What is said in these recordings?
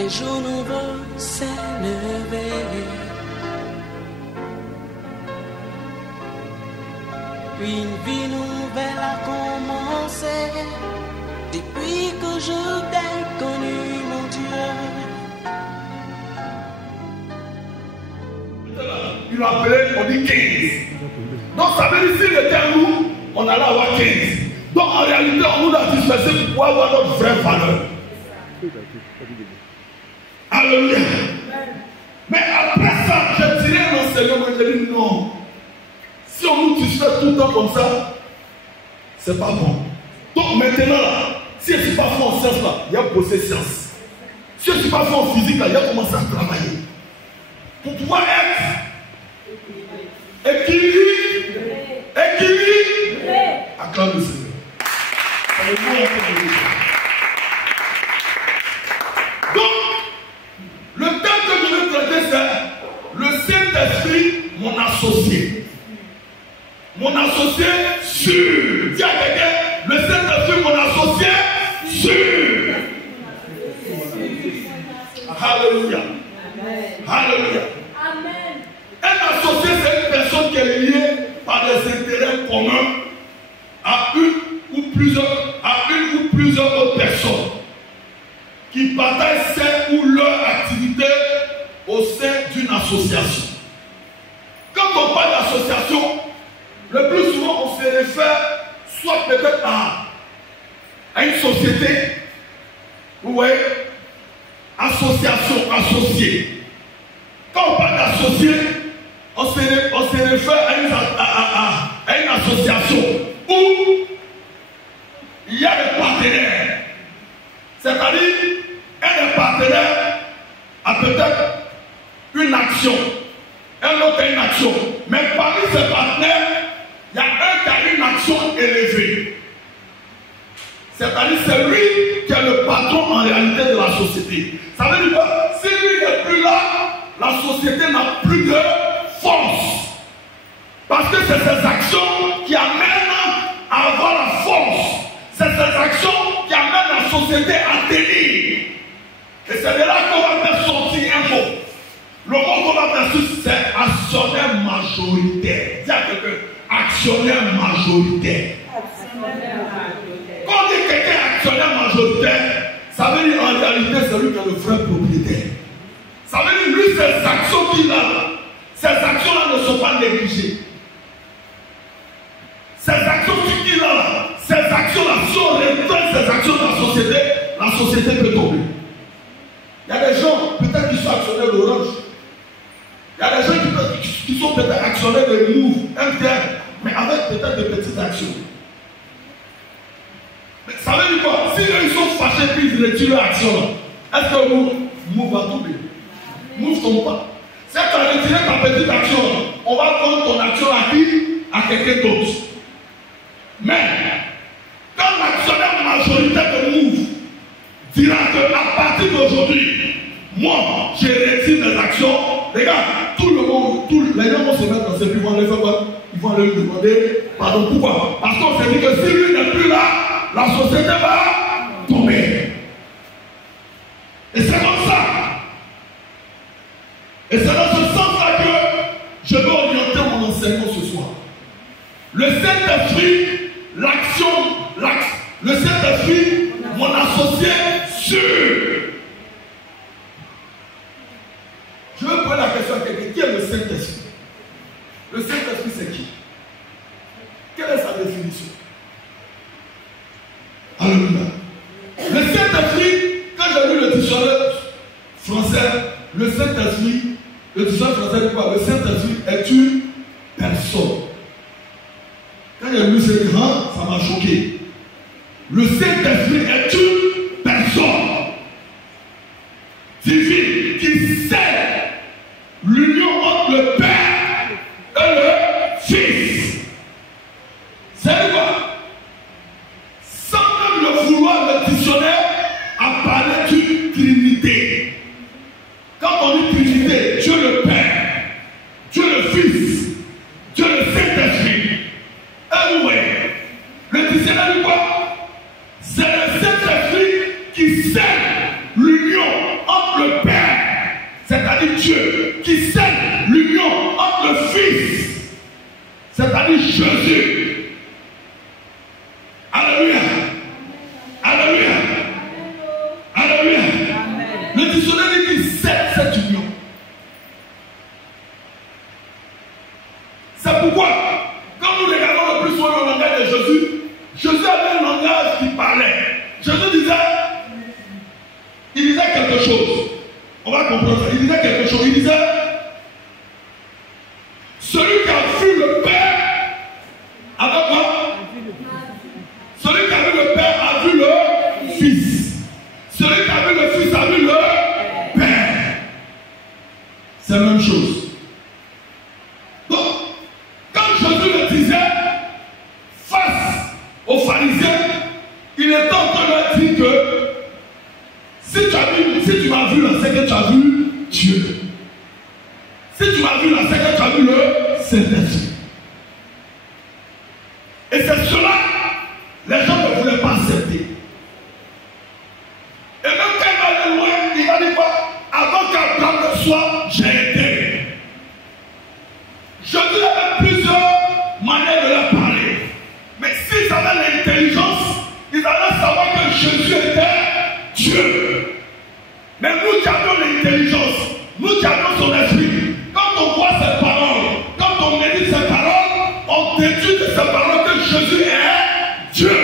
un jour nouveau s'est levé. Une vie nouvelle a commencé depuis que je t'ai connu, mon Dieu. Il a appelé, on dit 15. Donc ça veut dire s'il était nous, on allait avoir 15. Donc en réalité, on nous a dispersé pour avoir notre vraie valeur. Alléluia. Mais après ça, je dirais à l'enseignant, je dis non. Si on nous disperse tout le temps comme ça, c'est pas bon. Donc maintenant, si je ne suis pas fort en sciences là, il y a bosser science. Si je ne suis pas fort en physique là, il y a commencé à travailler. Pour pouvoir être équilibré. Acclame le Seigneur. Donc, le thème que je vais traiter, c'est le Saint-Esprit, mon associé. Mon associé sûr. Dis à quelqu'un, le Saint-Esprit, mon associé sûr. Alléluia. Alléluia. Amen. Un associé, c'est une personne qui est liée par des intérêts communs à une ou plusieurs autres personnes qui partagent ses ou leur activité au sein d'une association. Quand on parle d'association, le plus souvent on se réfère soit peut-être à une société, vous voyez, association, associé. Quand on parle d'associé, on se réfère à une association où il y a des partenaires. C'est-à-dire, un des partenaires a peut-être une action, un autre a une action. Mais parmi ces partenaires, il y a un qui a une action élevée. C'est-à-dire, c'est lui qui est le patron en réalité de la société. Ça veut dire que si lui n'est plus là, la société n'a plus de force. Parce que c'est ces actions qui amènent à avoir la force. C'est ces actions qui amènent la société à tenir. Et c'est de là qu'on va faire sortir un mot. Le mot qu'on va faire sortir, c'est actionnaire majoritaire. Dis à quelqu'un, actionnaire majoritaire. Quand on dit quelqu'un actionnaire majoritaire, ça veut dire en réalité c'est lui qui est le vrai propriétaire. Ça veut dire lui, ces actions qu'il a, ces actions-là ne sont pas négligées. Ces actions qu'il a là, ces actions-là, si on rétend ces actions dans la société peut tomber. Il y a des gens, peut-être qui sont actionnaires d'Orange. Il y a des gens qui sont peut-être actionnaires de Move, MTN, mais avec peut-être de petites actions. Mais ça veut dire quoi? Si eux, ils sont fâchés puis ils retirent leur action, est-ce que Move va tomber? Move ne tombe pas. Si tu as retiré ta petite action, on va prendre ton action à qui? À quelqu'un d'autre. Mais, quand l'actionnaire majoritaire de Move dira qu'à partir d'aujourd'hui, moi, je retire mes actions, les gars, tout le monde, les gens vont se mettre dans ces puis ils vont aller faire quoi? Ils vont aller lui demander pardon. Pourquoi? Parce qu'on s'est dit que si lui n'est plus là, la société va tomber. Et c'est comme ça. Et c'est dans ce sens-là que je veux orienter mon enseignement ce soir. Le Saint-Esprit, le Saint-Esprit, mon associé sûr. Je veux poser la question à quelqu'un. Qui est le Saint-Esprit? Le Saint-Esprit, c'est qui? Quelle est sa définition? Alléluia. Le Saint-Esprit, quand j'ai lu le dictionnaire français, le Saint-Esprit, le dictionnaire français dit quoi? Le Saint-Esprit est une personne. Quand j'ai lu ce grand, ça m'a choqué. Le Saint-Esprit est une personne divine qui sait l'union entre le Père et le Fils. C'est quoi? Sans même le vouloir, le dictionnaire a parlé d'une Trinité. Quand on dit Trinité, Dieu le Père, Dieu le Fils, Dieu le Saint-Esprit. Et vous voyez, le dictionnaire dit quoi? C'est le Saint-Esprit c'est-à-dire Jésus. Alléluia. Alléluia. Alléluia. Le dictionnaire dit qu'il cède cette union. C'est pourquoi, quand nous regardons le plus souvent le langage de Jésus, Jésus avait un langage qui parlait. Jésus disait, il disait quelque chose. On va comprendre ça. Il disait quelque chose. Il disait, celui qui a vu le Père, avec quoi? Celui qui a vu le Père a vu le Fils. Celui qui a vu le Fils a vu le Père. C'est la même chose. Donc, quand Jésus le disait face aux pharisiens, il était en train de leur dire que si tu m'as vu là, c'est que tu as vu Dieu. Si tu m'as vu là, c'est que tu as vu le Saint-Esprit. Et c'est cela, les gens ne voulaient pas accepter. Et même quand il va aller loin, il va dire quoi? Avant qu'Abraham ne soit, j'ai été. Jésus avait plusieurs manières de leur parler. Mais s'ils avaient l'intelligence, ils allaient savoir que Jésus était Dieu. Mais nous qui avons l'intelligence, nous qui avons son esprit, quand on voit ses paroles, quand on médite ses paroles, on déduit de ses paroles que Jésus est Dieu.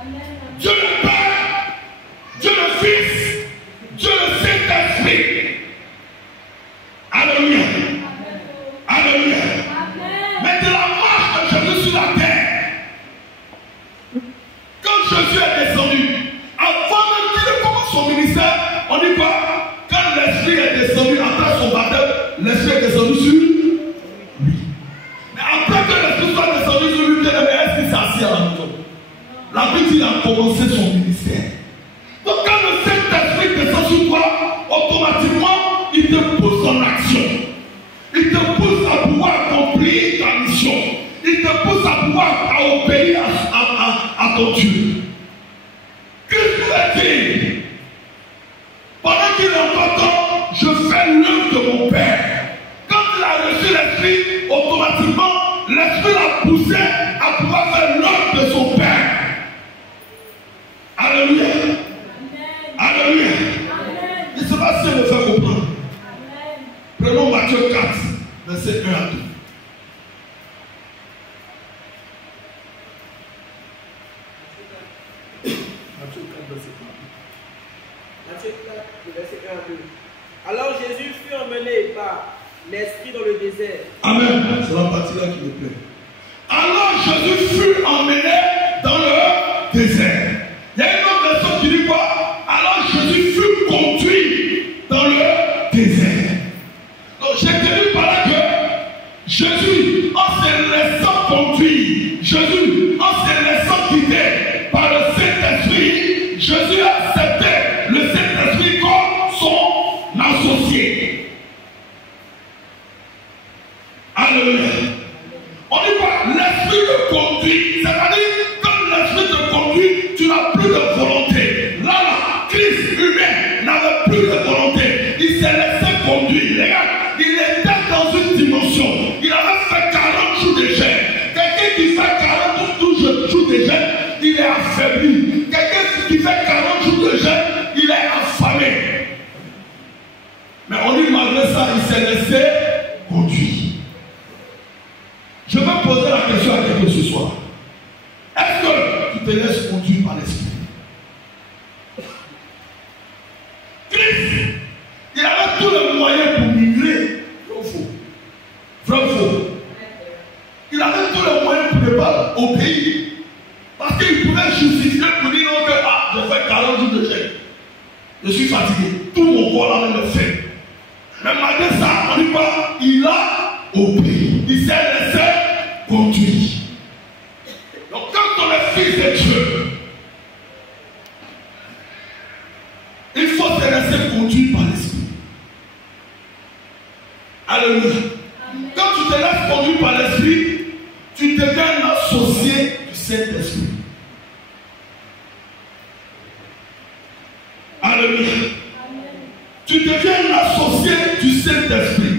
Amen. Dieu le Père, Dieu le Fils, Dieu le Saint-Esprit. Alléluia. Alléluia. Mais de la marche de Jésus sur la terre, quand Jésus est descendu, avant même qu'il ne commence son ministère, on dit quoi? Quand l'Esprit est descendu après son baptême, l'Esprit est descendu sur lui. Mais après que l'Esprit soit descendu sur lui, est-ce qu'il s'est assis à la maison? La Bible dit qu'il a commencé son ministère. Donc quand le Saint-Esprit descend sur toi, automatiquement, il te pousse en action. Il te pousse à pouvoir accomplir ta mission. Il te pousse à pouvoir obéir à ton Dieu. Christ nous a dit, pendant qu'il est encore temps, je fais l'œuvre de mon Père. Quand il a reçu l'Esprit, automatiquement, l'Esprit l'a poussé à pouvoir faire l'œuvre de son Père. Alléluia. Alléluia. Je ne sais pas si je me fais comprendre. Prenons Matthieu 4, verset 1 à 2. Matthieu 4, verset 1 à 2. Alors Jésus fut emmené par l'Esprit dans le désert. Amen. C'est la partie là qui me plaît. Alors Jésus fut emmené dans le désert. Il y a une autre version qui dit quoi? Alors Jésus fut conduit dans le désert. Donc j'ai tenu par là que Jésus, en se laissant conduire, Jésus, en se laissant guider par le Saint-Esprit, Jésus a accepté le Saint-Esprit comme son associé. Alléluia. On dit quoi? L'Esprit te conduit, c'est-à-dire quand l'Esprit te conduit, tu n'as plus de volonté. Là, Christ humain n'avait plus de volonté. Il s'est laissé conduire. Regarde, il était dans une dimension. Il avait fait 40 jours de jeûne. Quelqu'un qui fait 40 jours de jeûne, il est affaibli. Quelqu'un qui fait 40 jours de jeûne, il est affamé. Mais on dit malgré ça, il s'est laissé conduire. Je vais poser la question à quelqu'un ce soir. Est-ce que tu te laisses conduire par l'Esprit? Christ, il avait tous les moyens pour migrer. Vrai ou faux? Il avait tous les moyens pour ne pas obéir. Parce qu'il pouvait justifier pour dire non que je fais 40 jours de jeûne. Je suis fatigué. Tout mon corps là me fait. Mais malgré ça, on dit pas, il a obéi. Il s'est laissé conduire. Donc quand on est fils de Dieu, il faut se laisser conduire par l'Esprit. Alléluia. Quand tu te laisses conduire par l'Esprit, tu deviens un associé du Saint-Esprit. Alléluia. Tu deviens un associé du Saint-Esprit.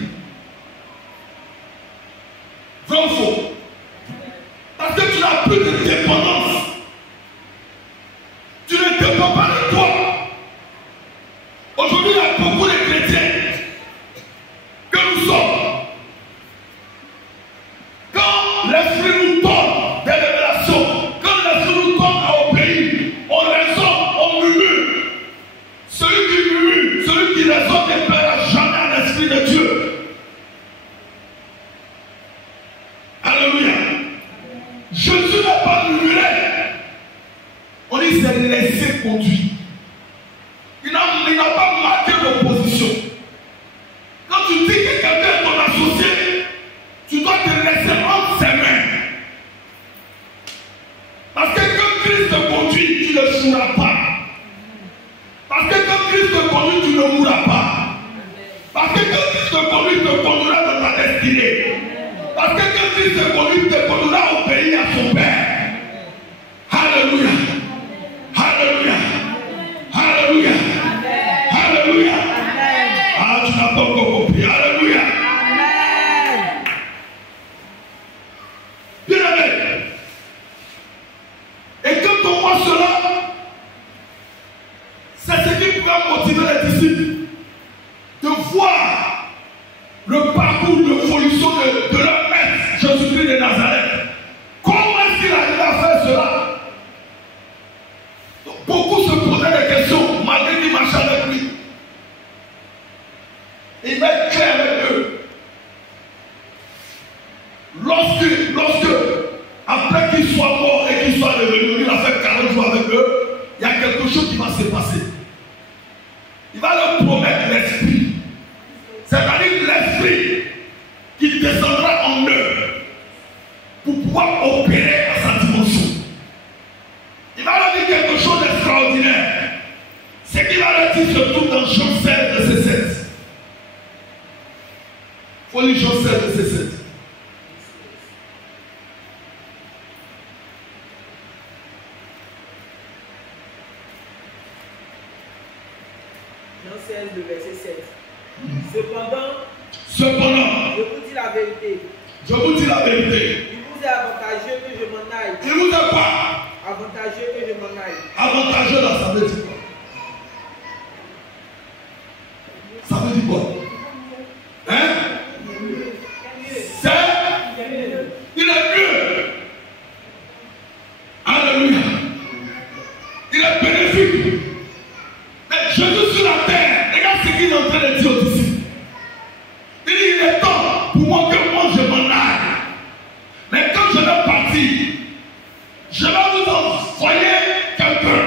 conduit. Il n'a pas marqué de position. Quand tu dis que quelqu'un est ton associé, tu dois te laisser entre ses mains. Parce que quand Christ te conduit, tu ne joueras pas. Parce que quand Christ te conduit, tu ne mourras pas. Parce que quand Christ te conduit, il te conduira dans ta destinée. Parce que quand Christ te conduit, il te conduira au pays à son Père. Alléluia. Alléluia. Alléluia. Alléluia. Ah, tu n'as pas encore compris. Alléluia. Bien aimé. Et quand on voit cela, c'est ce qui pourra motiver les disciples de voir le parcours de l'évolution de leur maître, Jésus-Christ de Nazareth. Comment est-ce qu'il arrive à faire cela? Donc, beaucoup se posaient des questions malgré qu'il marchait avec lui. Il va être clair avec eux. Lorsque après qu'il soit mort et qu'il soit revenu, il a fait 40 jours avec eux, il y a quelque chose qui va se passer. Il va leur promettre l'esprit. C'est-à-dire l'esprit qui descendra en eux pour pouvoir opérer à sa dimension. Il va leur dire quelque chose d'extraordinaire. Ce qu'il va leur dire se trouve dans Jean 16, verset 7. Il faut lire Jean 16, verset 7. Jean 16, le verset 7. Cependant, je vous dis la vérité. Je vous dis la vérité. Il vous est avantageux que je m'en aille. Il vous est quoi? Avantageux que je m'en aille. Avantageux là, ça veut dire quoi? Ça veut dire quoi? Hein? C'est? Il est mieux. Alléluia. Il est bénéfique. Mais Jésus sur la terre, regarde ce qu'il est en train de dire aux disciples. Il dit, il est temps pour moi que moi je m'en aille. Mais quand je vais partir, je vais vous envoyer quelqu'un.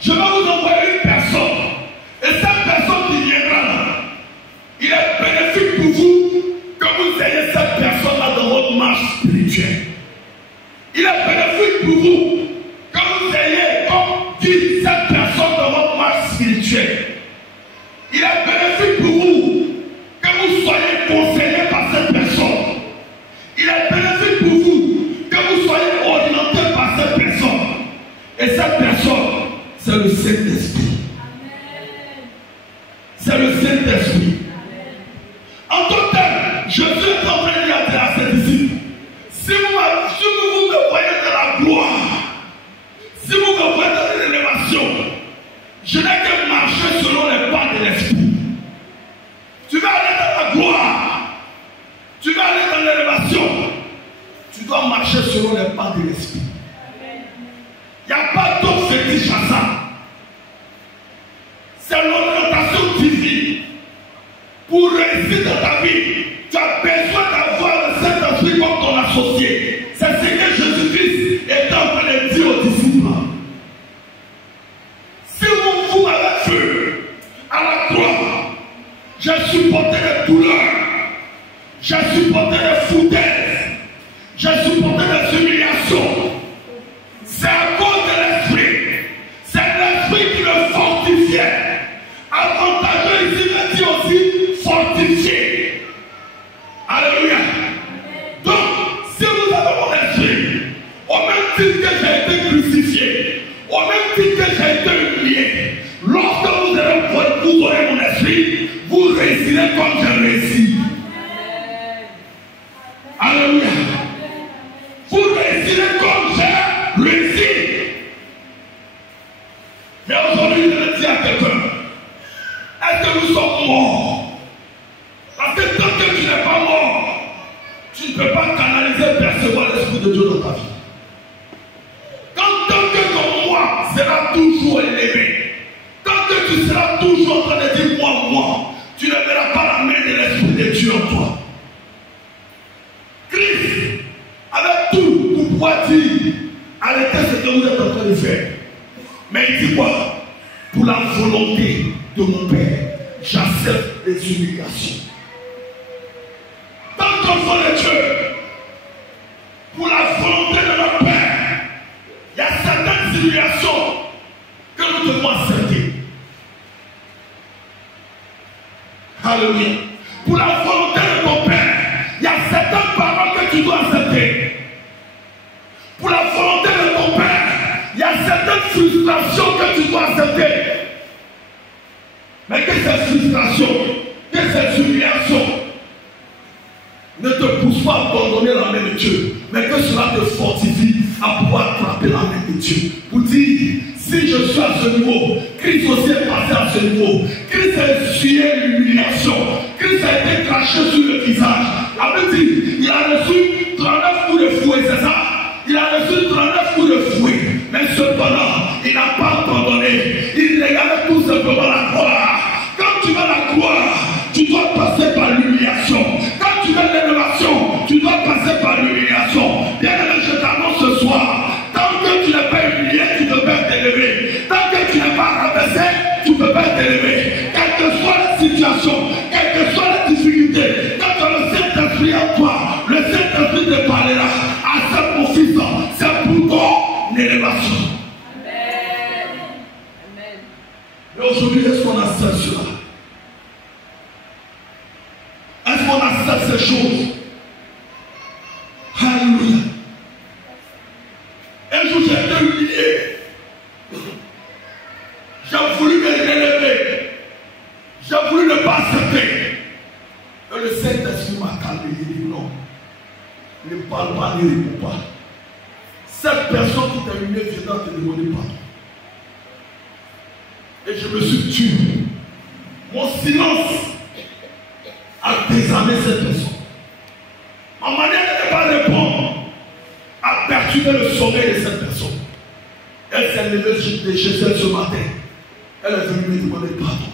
Je vais vous envoyer une personne. Et cette personne qui viendra là, il est bénéfique pour vous que vous ayez cette personne-là dans votre marche spirituelle. Il est bénéfique pour vous que vous ayez, comme dit cette personne dans votre marche spirituelle. Il est bénéfique pour vous que vous soyez conseillé par cette personne. Il est bénéfique pour vous que vous soyez orienté par cette personne. Et cette personne, c'est le Saint-Esprit. C'est le Saint-Esprit. En tout temps, Jésus est en train de dire à ses disciples, si vous me voyez dans la gloire, si vous me voyez dans l'élévation, je n'ai que marcher selon les pas de l'Esprit. Tu vas aller dans la gloire, tu vas aller dans l'élévation, tu dois marcher selon les pas de l'Esprit. Il n'y a pas d'autre fétiche à ça. C'est l'orientation divine. Pour réussir dans ta vie, tu as besoin d'avoir le Saint-Esprit comme ton associé. C'est ce que Jésus-Christ est en train de dire aux disciples. Si vous m'avez vu à la croix, j'ai supporté les douleurs, j'ai supporté les foutaises, j'ai supporté les humiliations. C'est à cause de l'Esprit. C'est l'Esprit qui me fortifiait. Avantageux ici, me dit aussi fortifié. Alléluia. Donc, si vous avez mon esprit, au même titre que j'ai été crucifié, au même titre que j'ai été humilié, lorsque vous aurez mon esprit, vous réussirez comme j'ai réussi. Alléluia. Vous réussirez comme j'ai réussi. Mais aujourd'hui, je le dis à quelqu'un, est-ce que nous sommes morts? Parce que tant que tu n'es pas mort, tu ne peux pas canaliser et percevoir l'Esprit de Dieu dans ta vie. Tant que ton moi sera toujours élevé, tant que tu seras toujours en train de dire moi, tu ne verras pas la main de l'Esprit de Dieu en toi. Christ avait tout pour pouvoir dire, arrêtez ce que vous êtes en train de faire. Mais il dit quoi? de mon Père, j'accepte les humiliations. Tant qu'enfant de Dieu, pour la volonté de notre Père, il y a certaines humiliations que nous devons accepter. Alléluia. Pour la volonté de ton Père, il y a certaines paroles que tu dois accepter. Pour la volonté de ton Père, il y a certaines frustrations que tu dois accepter. Mais que ces frustrations, que ces humiliations ne te poussent pas à abandonner la main de Dieu, mais que cela te fortifie à pouvoir attraper la main de Dieu. Pour dire, si je suis à ce niveau, Christ aussi est passé à ce niveau. Christ a essuyé l'humiliation. Christ a été craché sur le visage. La Bible dit, il a reçu 39 coups de fouet, c'est ça? Il a reçu 39 coups de fouet. Mais cependant, il n'a pas abandonné. Il regardait tout simplement la gloire. Quand tu veux la gloire, tu dois passer par l'humiliation. Quand tu veux l'élévation, tu dois passer par l'humiliation. Bien aimé, je t'annonce ce soir, tant que tu n'es pas humilié, tu ne peux pas t'élever. Tant que tu n'es pas rabaissé, tu ne peux pas t'élever. Quelle que soit la situation, quelle que soit la difficulté, quand tu as le Saint-Esprit en toi, le Saint-Esprit te parlera. Accepte mon fils, c'est pour ton élévation. Amen. Et aujourd'hui, est-ce qu'on accepte cela? Est-ce qu'on accepte ces choses? Alléluia. Un jour, j'ai été humilié. J'ai voulu me l'élever. J'ai voulu ne pas accepter. Et le Saint-Esprit m'a calmé. Il dit non. Ne parle pas, ne réponds pas. Cette personne qui t'a humilié viendra te demander pardon. Et je me suis tué. Mon silence a désarmé cette personne. Ma manière de ne pas répondre a perturbé le sommeil de cette personne. Elle s'est levée de chez elle ce matin. Elle est venue me demander pardon.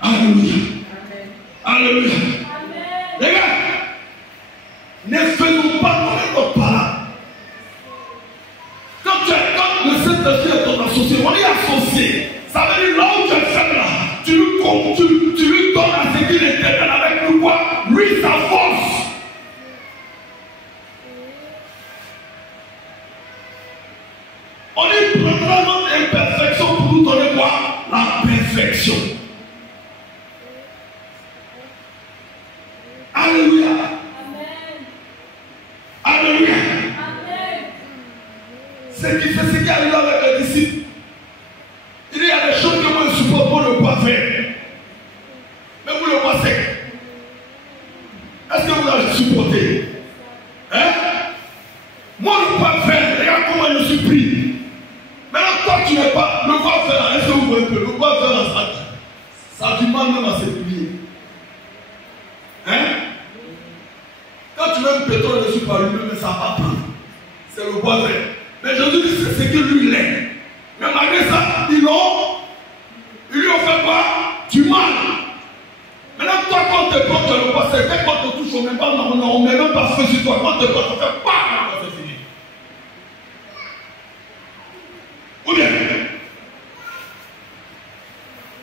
Alléluia. Alléluia. Les gars, ne faisons pas notre parole. Quand le Saint-Esprit est ton associé, on est associé. Ça veut dire là où tu es faible là, tu lui donnes à ce qu'il est éternel avec nous quoi? Lui sa force. On lui prendra notre imperfection pour nous donner quoi? La perfection. Alléluia. Alléluia. C'est ce qui arrive avec les disciples. Il y a des choses que moi je supporte pour le bois faire. Mais vous le bois sec. Est-ce que vous l'avez supporté? Hein? Moi le bois faire, regarde comment je suis pris. Maintenant toi tu n'es pas. Le bois faire, est-ce que vous voyez que le bois faire, ça a du mal même à se plier. Hein? Quand tu mets un pétrole dessus par lui-même, mais ça va pas prendre. C'est le bois vert. Mais Jésus dit c'est ce que lui il est. Mais malgré ça, ils lui ont fait quoi? Du mal. Maintenant, toi, quand tu te prends, tu le bois sec. Quand on te touche, on ne met pas, on ne met même pas feu sur toi. Quand tu te prends, on fait pas, c'est fini. Ou bien.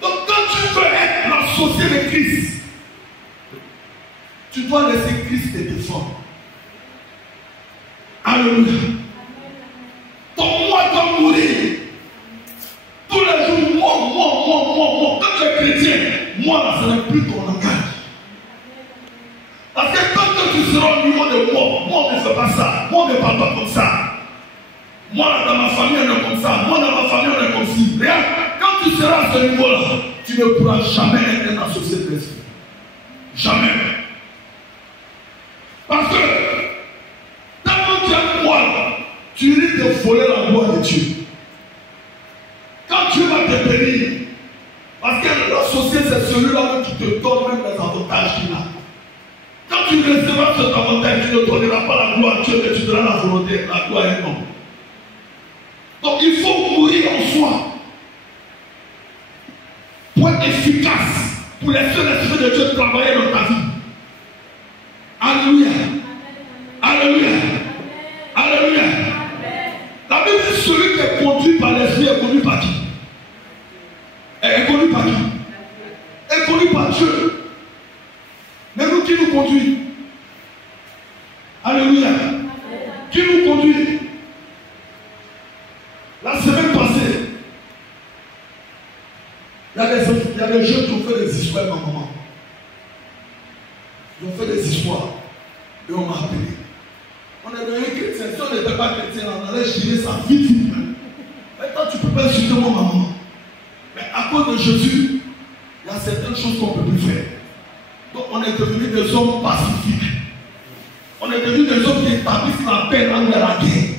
Donc, quand tu veux être l'associé de Christ, tu dois laisser Christ te défendre. Alléluia. Ton moi doit mourir. Tous les jours, moi. Quand tu es chrétien, moi, ce n'est plus ton langage. Parce que quand tu seras au niveau de moi on ne fait pas ça. Moi, on ne parle pas comme ça. Moi, dans ma famille, on est comme ça. Moi, dans ma famille, on est comme ci. Regarde, quand tu seras à ce niveau-là, tu ne pourras jamais être un associé de l'esprit. Jamais. Parce que, tant que tu es moi, tu risques de voler la gloire de Dieu. Quand Dieu va te bénir, parce que l'associé, c'est celui-là qui te donne même les avantages qu'il a. Quand tu recevras cet avantage, tu ne donneras pas la gloire à Dieu, mais tu donneras la volonté, la gloire à un homme. Donc il faut mourir en soi pour être efficace, pour laisser l'esprit de Dieu travailler dans ta vie. Alléluia. Alléluia. Alléluia. La Bible dit celui qui est conduit par l'esprit est conduit par qui? conduit par Dieu. Mais nous, qui nous conduit? Alléluia. Qui nous conduit? La semaine passée, il y a des jeunes qui ont fait des histoires, ma maman. Ils ont fait des histoires. Et on m'a appelé. On est devenu chrétien. Si on n'était pas chrétien, on allait chier ça vite, vite. Maintenant, tu ne peux pas insulter mon maman. Mais à cause de Jésus, il y a certaines choses qu'on ne peut plus faire. Donc, on est devenus des hommes pacifiques. On est devenus des hommes qui établissent la paix dans la guerre.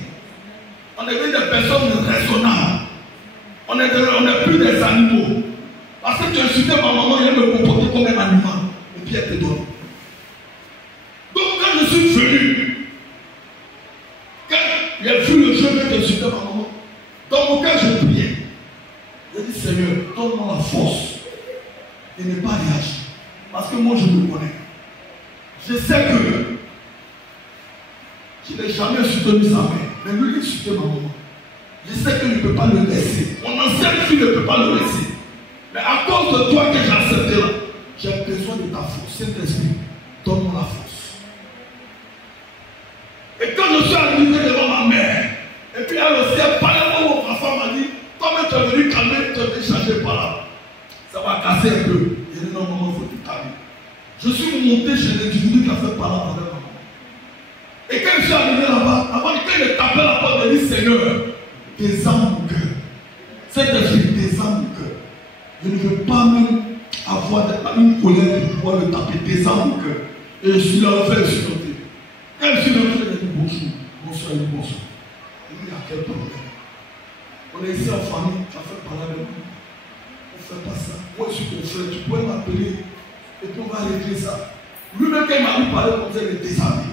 On est devenus des personnes raisonnables. On n'est plus des animaux. Parce que tu insultais ma maman, elle me comportait comme un animal. Et puis elle te donne. Donc quand je suis venu, quand j'ai vu le jeu que insultait ma maman, dans mon cœur je priais. J'ai dit Seigneur, donne-moi la force de ne pas réagir. Parce que moi je me connais. Je sais que je n'ai jamais soutenu sa mère. Mais lui, il insultait ma maman. Je sais qu'il ne peut pas le laisser. Mon ancienne fille ne peut pas le laisser. Mais à cause de toi que j'ai accepté là, j'ai besoin de ta force. Saint-Esprit, donne-moi la force. Et quand je suis arrivé devant ma mère, et puis elle aussi, elle parlait, mon enfant m'a dit, comme tu es venu calmer, tu es venu changer par là. Ça va casser un peu. J'ai dit non, maman, il faut que tu calmes. Je suis monté chez l'individu qui a fait par là avec maman. Et quand je suis arrivé là-bas, avant qu'il tapait la porte, il dit Seigneur, descends mon cœur. Saint-Esprit, descends mon cœur. Je ne veux pas même avoir une colère pour pouvoir le taper, descends mon cœur. Et je suis là, en fait, je suis noté. Quand je suis noté, je dis bonjour, bonsoir, il dit bonsoir. Il dit, il y a quel problème? On est ici en famille, tu as fait parler avec nous. On ne fait pas ça. Moi, je suis ton frère, tu pourrais m'appeler et puis on va régler ça. Lui-même, quand il m'a vu parler comme ça, il est désarmé.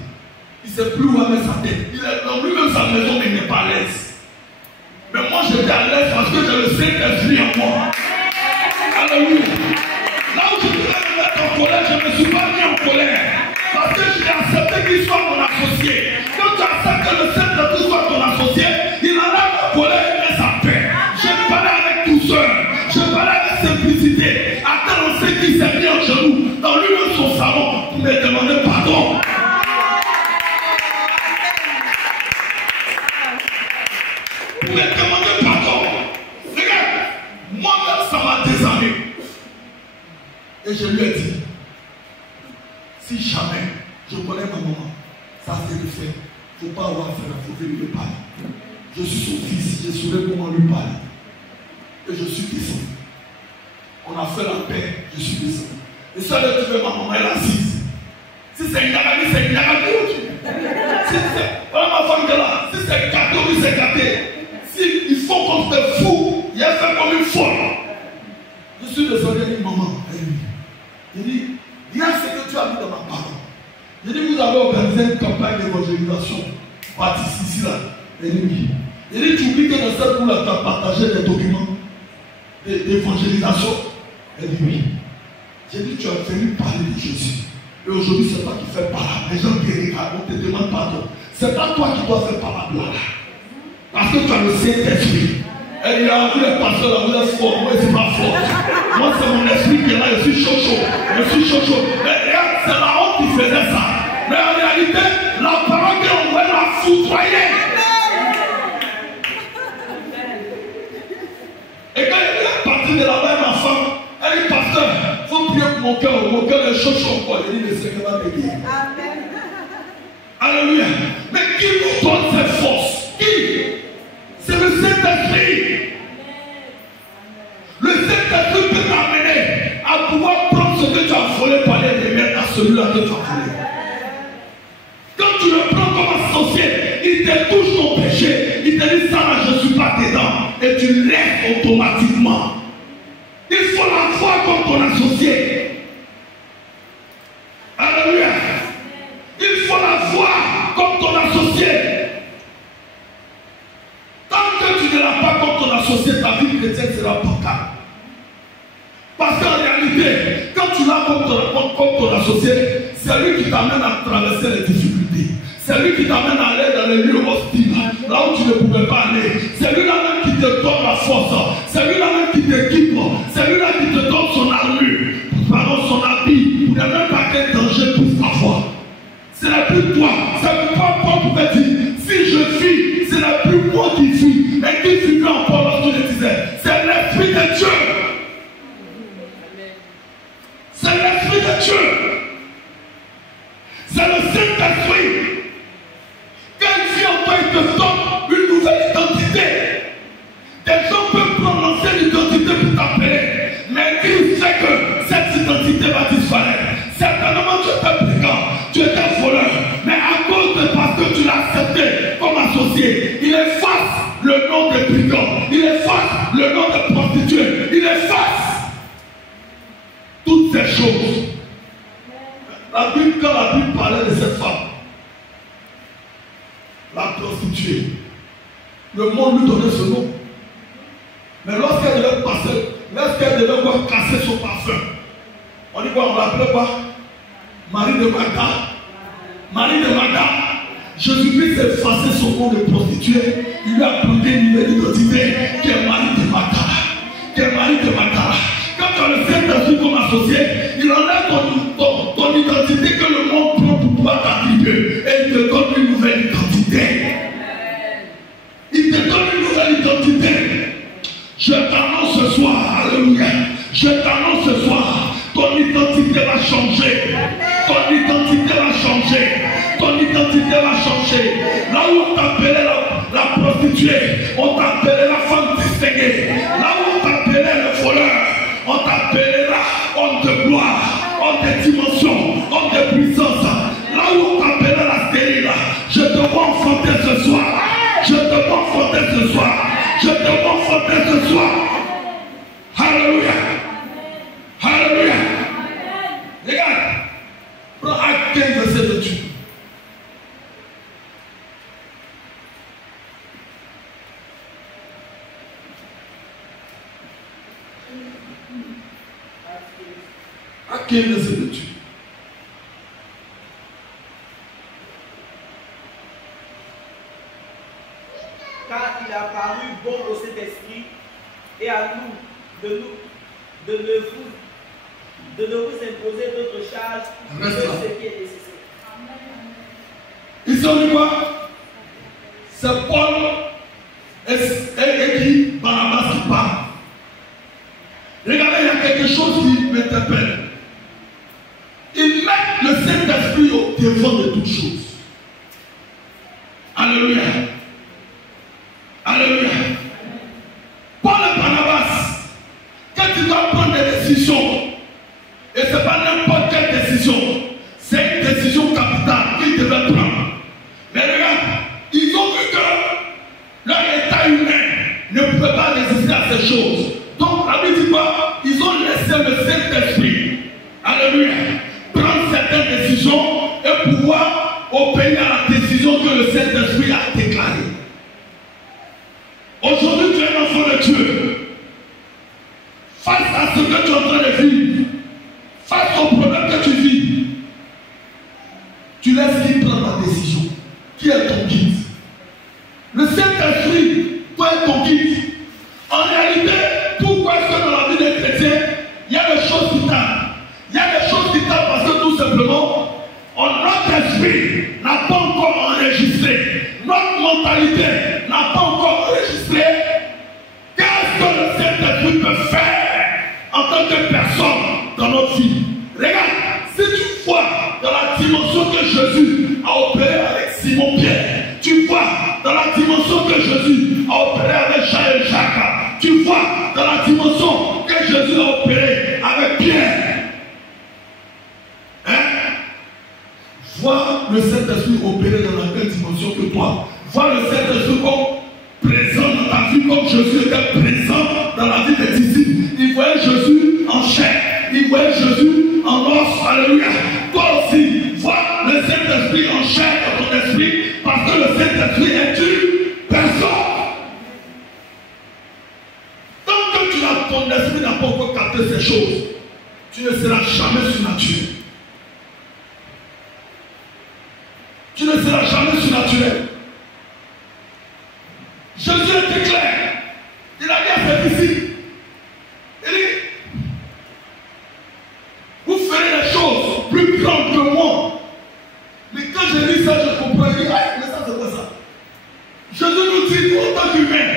Il ne sait plus où mettre sa tête. Dans lui-même, sa maison, mais il n'est pas à l'aise. Mais moi, j'étais à l'aise parce que j'ai le Saint-Esprit en moi. Alléluia. Là où je devais me mettre en colère, je ne me suis pas mis en colère. Parce que j'ai accepté qu'il soit mon associé. Quand tu acceptes que le Saint-Esprit soit ton associé, il en a la colère et sa paix. Je parlais avec douceur. Je parlais avec simplicité. À tel on sait qu'il s'est mis en genoux dans lui-même son salon pour me demander pardon. Pour me demander pardon. Regarde, moi-même ça m'a désarmé. Et je lui ai dit, si jamais je connais ma maman, ça c'est le fait. Il ne faut pas avoir fait la faute de lui parler. Je suis son fils, j'ai sauvé comment lui parler. Et je suis descendu. On a fait la paix, je suis descendu. Et ça, là, tu veux ma maman, elle est assise. Si c'est une Yagami, c'est une Yagami. Si c'est, voilà ma femme qui est là. Si c'est gâté, oui, c'est gâté. S'ils font comme des fous, il a fait comme une folle. Je suis descendu, il dit, maman, il dit, il y a ce que tu as mis dans ma parole. Il dit, vous avez organisé une campagne d'évangélisation. Baptiste ici, là. Il dit, oui. Il dit, tu oublies que dans cette cour-là, tu as partagé des documents d'évangélisation. Elle dit, oui. J'ai dit, tu as venu parler de Jésus. Et aujourd'hui, c'est toi qui fais parole. Les gens qui regardent, on te demande pardon. C'est pas toi qui dois faire parole là. Parce que tu as le Saint-Esprit. Elle dit, ah, vous les pasteurs là, vous êtes forts. Moi, c'est pas fort. Moi, c'est mon esprit qui est là. Je suis chaud. Je suis chaud. Mais regarde, c'est la honte qui faisait ça. Mais en réalité, la parole qu'on voit la foudroyer. Et quand elle est partie de là-bas, ma femme, elle dit, pasteur, il faut prier pour mon cœur. Mon cœur est chaud. Elle dit, le Seigneur va m'aider. Alléluia. Mais qui nous donne cette force? Qui? C'est le Saint-Esprit. Le Saint-Esprit peut t'amener à pouvoir prendre ce que tu as volé pour aller remettre à celui-là que tu as volé. Quand tu le prends comme associé, il te touche ton péché. Il te dit, ça là, je ne suis pas dedans. Et tu lèves automatiquement. Il faut la voir comme ton associé. Alléluia. Il faut la voir comme ton associé. Tant que tu ne l'as pas comme ton associé, ta vie chrétienne sera bancale. Parce qu'en réalité, quand tu l'as comme ton associé, c'est lui qui t'amène à traverser les difficultés. C'est lui qui t'amène à aller dans les lieux hostiles, là où tu ne pouvais pas aller. C'est lui-là même qui te donne la force. C'est lui-là même qui t'équipe. C'est lui-là qui te donne son armure. Dieu. C'est le Saint-Esprit. Quand il vient en toi, il te donne une nouvelle identité. Des gens peuvent prendre l'ancienne identité pour t'appeler. Mais Dieu sait que cette identité va disparaître. Certainement tu étais brigand, tu étais voleur. Mais à cause de parce que tu l'as accepté comme associé, il efface le nom de brigand. Il efface le nom de prostituée. Il efface toutes ces choses. La Bible, quand la Bible parlait de cette femme, la prostituée, le monde lui donnait ce nom. Mais lorsqu'elle devait passer, lorsqu'elle devait voir casser son parfum, on dit quoi? On l'appelait quoi? Marie de Magda. Marie de Magda. Jésus-Christ a effacé son nom de prostituée. Il lui a donné une nouvelle identité qui est Marie de Magda. Qui est Marie de Magda. Quand tu as le Saint-Esprit comme associé, il enlève ton identité que le monde prend pour pouvoir t'attribuer. Et il te donne une nouvelle identité. Il te donne une nouvelle identité. Je t'annonce ce soir, alléluia. Je t'annonce ce soir, ton identité va changer. Ton identité va changer. Ton identité va changer. Là où on t'appelait la prostituée, on t'appelait la femme distinguée. Là où on t'appelait le voleur, on t'appellera homme de gloire, homme de dimension, homme de puissance. Là où on t'appellera la stérile, je te vois enfanter ce soir. Je te vois enfanter ce soir. Je te vois enfanter ce soir. Alléluia. Alléluia. Regarde. Prends Acte 15, verset 28. Acte 15, verset 28. Car il a paru bon au Saint-Esprit et à nous de ne vous imposer d'autres charges que ce qui est nécessaire. Ils ont dit quoi? C'est Paul et qui? Barnabas qui parle. Regardez, il y a quelque chose qui m'interpelle. Ils mettent le Saint-Esprit au devant de toutes choses. Alléluia. Alléluia. Paul et Barnabas, quand ils doivent prendre des décisions, et ce n'est pas n'importe quelle décision, c'est une décision capitale qu'ils devaient prendre. Mais regarde, ils ont vu que leur état humain ne pouvait pas résister à ces choses. Donc la Bible dit quoi? Ils ont laissé le Saint-Esprit, alléluia, prendre certaines décisions et pouvoir obéir à la décision que le Saint-Esprit a déclarée. Aujourd'hui, tu es un enfant de Dieu. Face à ce que tu es en train de vivre, face au problème que tu vis, tu laisses qui prendre la décision. Qui est ton guide? Le Saint-Esprit doit être ton guide. En réalité, pourquoi est-ce que dans la vie des chrétiens, il y a des choses qui tapent? Il y a des choses qui tapent parce que tout simplement, notre esprit n'a pas encore enregistré. Notre mentalité n'a pas encore enregistré. Qu'est-ce que le Saint-Esprit peut faire en tant que personne dans notre vie? Regarde, si tu vois dans la dimension que Jésus a opéré avec Simon-Pierre, tu vois dans la dimension que Jésus a opéré avec Jean et Jacques, tu vois dans la dimension que Jésus a opéré avec Pierre, vois le Saint-Esprit opérer dans la même dimension que toi. Vois le Saint-Esprit comme présent dans ta vie, comme Jésus était présent dans la vie des disciples. Il voyait Jésus en chair, il voyait Jésus en os. Alléluia. Toi aussi, vois le Saint-Esprit en chair dans ton esprit, parce que le Saint-Esprit est une personne. Tant que ton esprit n'a pas encore capté ces choses, tu ne seras jamais surnaturel. Tu ne seras jamais surnaturel. Jésus était clair. Il a dit à ses disciples, il dit, vous ferez les choses plus grandes que moi. Mais quand j'ai lu ça, je comprends. Il dit, ah, mais ça c'est pas ça. Jésus nous dit, nous en tant qu'humains,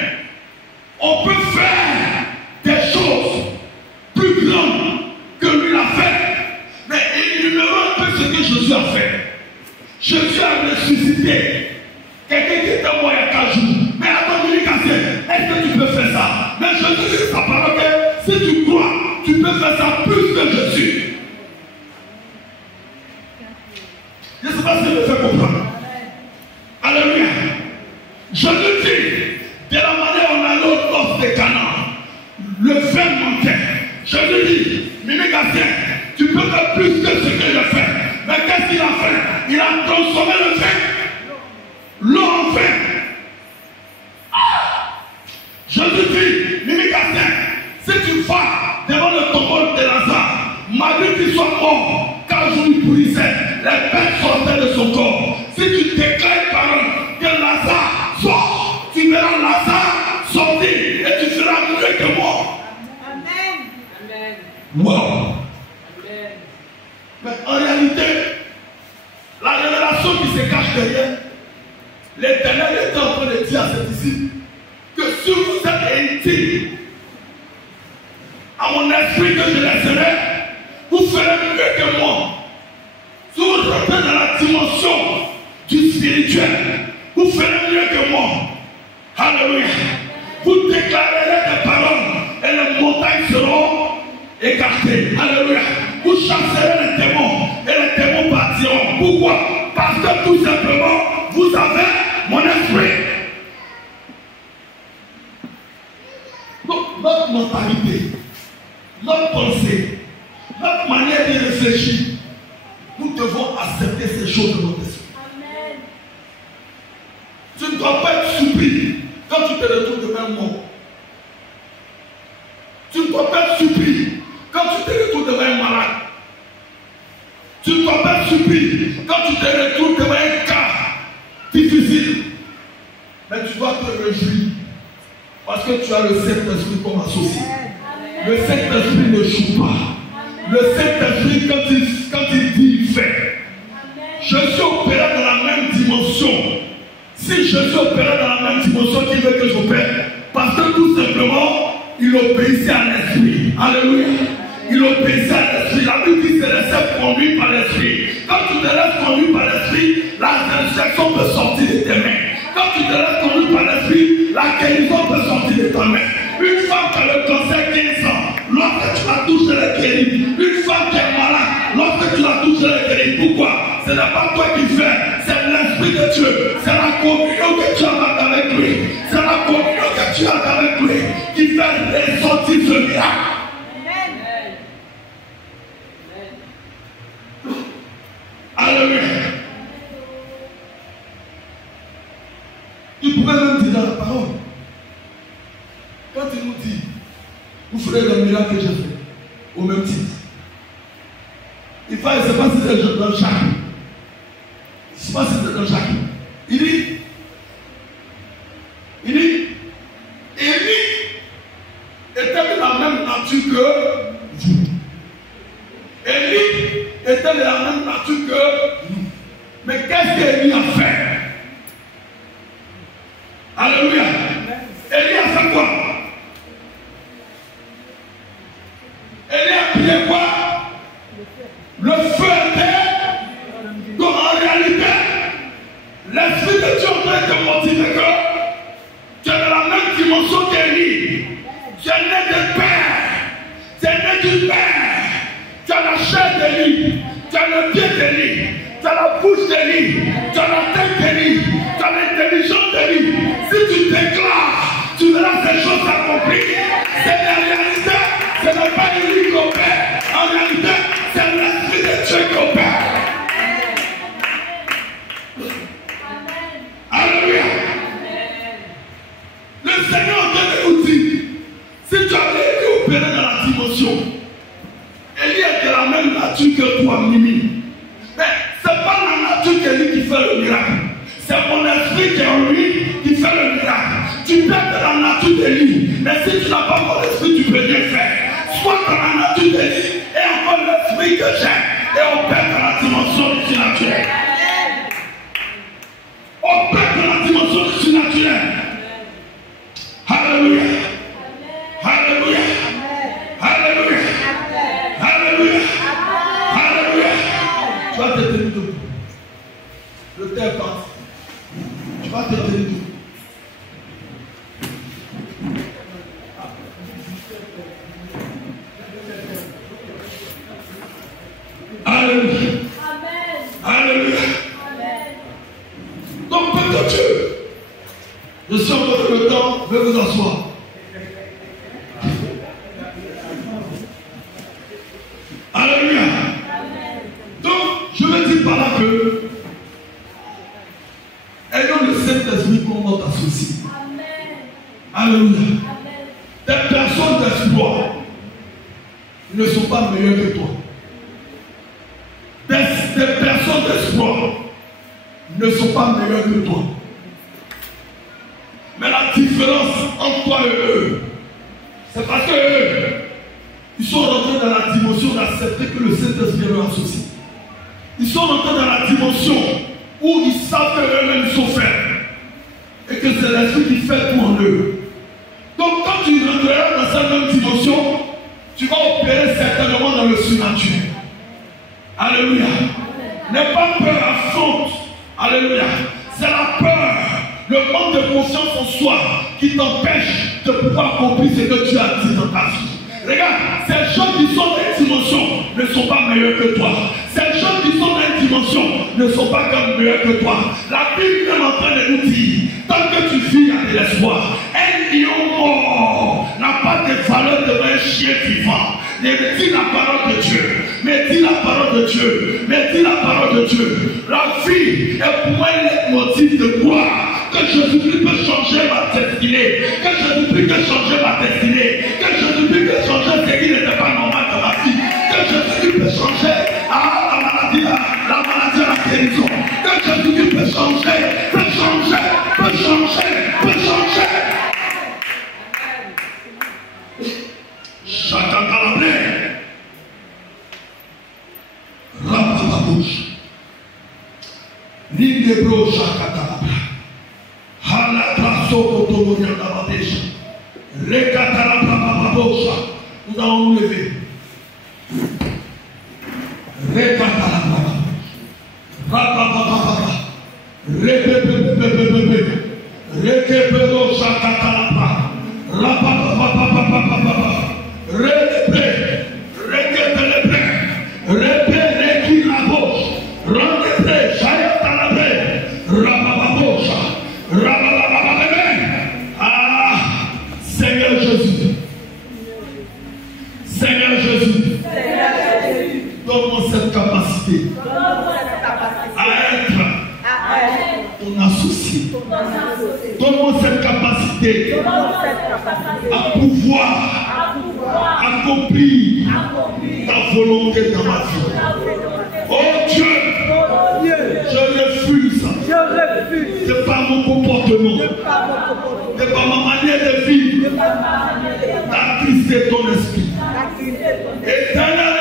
on peut faire des choses plus grandes que lui l'a fait. Mais ce que Jésus a fait. Jésus a ressuscité quelqu'un qui était mort il y a 4 jours. Mais attends, est-ce que tu peux faire ça? Mais Jésus dit sa parole que si tu crois, tu peux faire ça plus que Jésus. Je ne sais pas si je me fais comprendre. Alléluia. Jésus dit, de la manière on a l'autre os de Canaan, le vin manquait. Jésus dit, Mimikasien, tu peux faire plus que ce que je fais. Mais qu'est-ce qu'il a fait? Il a transformé le vin, l'eau en vin. Jésus dit, Mimikasien, si tu vas devant le tombeau de Lazare, malgré qu'il soit mort, 4 jours il pourrissait, les bêtes sortaient de son corps. Si tu déclares parole que Lazare sort, tu verras Lazare sortir et tu seras mieux que moi. Amen. Amen. Wow. Amen. Mais en réalité, la révélation qui se cache derrière, l'Éternel était en train de dire à ses disciples que si vous êtes intime à mon esprit que je laisserai, vous ferez mieux que moi. Si vous rentrez dans la dimension du spirituel, vous ferez mieux que moi. Alléluia. Vous déclarerez des paroles et les montagnes seront écartées. Alléluia. Vous chasserez les démons et les démons partiront. Pourquoi? Parce que tout simplement, vous avez mon esprit. Donc, notre mentalité, notre pensée, notre manière de réfléchir, nous devons accepter ces choses de notre esprit. Amen. Tu ne dois pas être surpris quand tu te retrouves devant un mort. Tu ne dois pas être surpris quand tu te retrouves devant un malade. Tu ne dois pas être surpris quand tu te retrouves devant un cas difficile. Mais tu dois te réjouir parce que tu as le Saint-Esprit comme associé. Le Saint-Esprit ne joue pas. Le Saint-Esprit, quand il dit, il fait. Jésus opérait dans la même dimension. Si Jésus opérait dans la même dimension qu'il veut que j'opère, parce que tout simplement, il obéissait à l'Esprit. Alléluia. Il obéissait à l'Esprit. La Bible dit qu'il se laissait conduire par l'Esprit. Quand tu te laisses conduire par l'Esprit, la résurrection peut sortir de tes mains. Quand tu te laisses conduire par l'Esprit, la guérison peut sortir de ta main. Une femme qui a le cancer 15 ans, lorsque tu la touches, elle est guérie. Une femme qui est malade, lorsque tu la touches, elle est guérie. Pourquoi? Ce n'est pas toi qui fais, c'est l'Esprit de Dieu. C'est la communion que tu as avec lui. C'est la communion que tu as avec lui qui fait ressortir ce miracle. Alléluia. Il pouvait même dire dans la parole. Quand il nous dit, vous ferez le miracle que j'ai fait, au même titre. Il faut, je ne sais pas si c'est dans Jacques. Je ne sais pas si c'est dans Jacques. Il dit, Élie était de la même nature que vous. Élie était de la même nature que vous. Mais qu'est-ce qu'Élie a fait? Alléluia. Élie a fait quoi? Élie a prié quoi? Le feu était. Donc en réalité, l'Esprit de Dieu en train de motiver que tu es dans la même dimension qu'Élie. Tu es né de père. Tu es né du père. Tu as la chair d'Élie. Tu as le pied d'Élie. Tu as la bouche d'Élie. Tu as la tête d'Élie. Tu as l'intelligence d'Élie. Si tu déclares, tu verras ces choses s'accomplir. C'est la réalité. Ce n'est pas Élie qui opère. En réalité, c'est l'Esprit de Dieu qui opère. Alléluia. Le Seigneur en train de nous dire, si tu avais opéré dans la dimension, Élie est de la même nature que toi, Mimi. Mais ce n'est pas la nature d'Élie qui fait le miracle. C'est mon esprit qui est en lui qui fait le miracle. Tu peux être de la nature d'Élie, mais si tu n'as pas mon esprit, tu ne peux rien faire. Sois dans la nature d'Élie et encore l'esprit que j'ai, et on perd dans la dimension du surnaturel. On perd dans la dimension du surnaturel. Alléluia. Alléluia. Alléluia. Alléluia. Alléluia. Tu vas Alléluia. Alléluia. Donc, peuple de Dieu, je suis encore le temps, veuillez vous asseoir. Alléluia. Donc, je veux dire par là que ayons le Saint-Esprit comme notre associé. Alléluia. Des personnes d'espoir ne sont pas meilleures que toi. Des personnes d'espoir ne sont pas meilleures que toi. Mais la différence entre toi et eux, c'est parce que eux, ils sont rentrés dans la dimension d'accepter que le Saint-Esprit leur associe. Ils sont rentrés dans la dimension où ils savent qu'eux-mêmes sont faibles et que c'est l'Esprit qui fait tout en eux. Donc quand tu rentreras dans cette même dimension, tu vas opérer certainement dans le surnaturel. Alléluia. N'aie pas peur, affronte. Alléluia. C'est la peur, le manque de confiance en soi qui t'empêche de pouvoir accomplir ce que tu as dit dans ta vie. Regarde, ces gens qui sont dans une dimension ne sont pas meilleurs que toi. Ces gens qui sont dans une dimension ne sont pas comme meilleurs que toi. La Bible est en train de nous dire, tant que tu vis, il y a de l'espoir. Un lion mort n'a pas de valeur devant un chien vivant. Mais dis la parole de Dieu. Mais dis la parole de Dieu. Mais dis la parole de Dieu. La vie est pour moi un motif de gloire. Que Jésus-Christ peut changer ma destinée. Que Jésus-Christ peut changer ma destinée. Que Jésus-Christ peut changer ce qui n'était pas normal dans ma vie. Que Jésus-Christ peut changer la maladie à la guérison. Que Jésus-Christ peut changer, peut changer, peut changer, peut changer. Chacun dans la plaie. Rapapabouche. Nindebro chakatalabra. Halatraso kotomoria dabadesha. Rekatalabra. Nous allons nous lever. Rekatalabra. Rapapababa. Repepepepepepep. Rekepero chakatalabra. Rapapapapapapapa. Repé, rekepelepe, repé, rekilabos, rendepe, chayatalape, rabababosha, rababababebe. Ah, Seigneur Jésus, Seigneur Jésus, donne-moi cette capacité à être ton associé. Donne-moi cette capacité à pouvoir accomplir ta volonté dans ma vie. Oh Dieu, je refuse de par mon comportement, de par ma manière de vivre, d'attrister ton esprit. Éternel,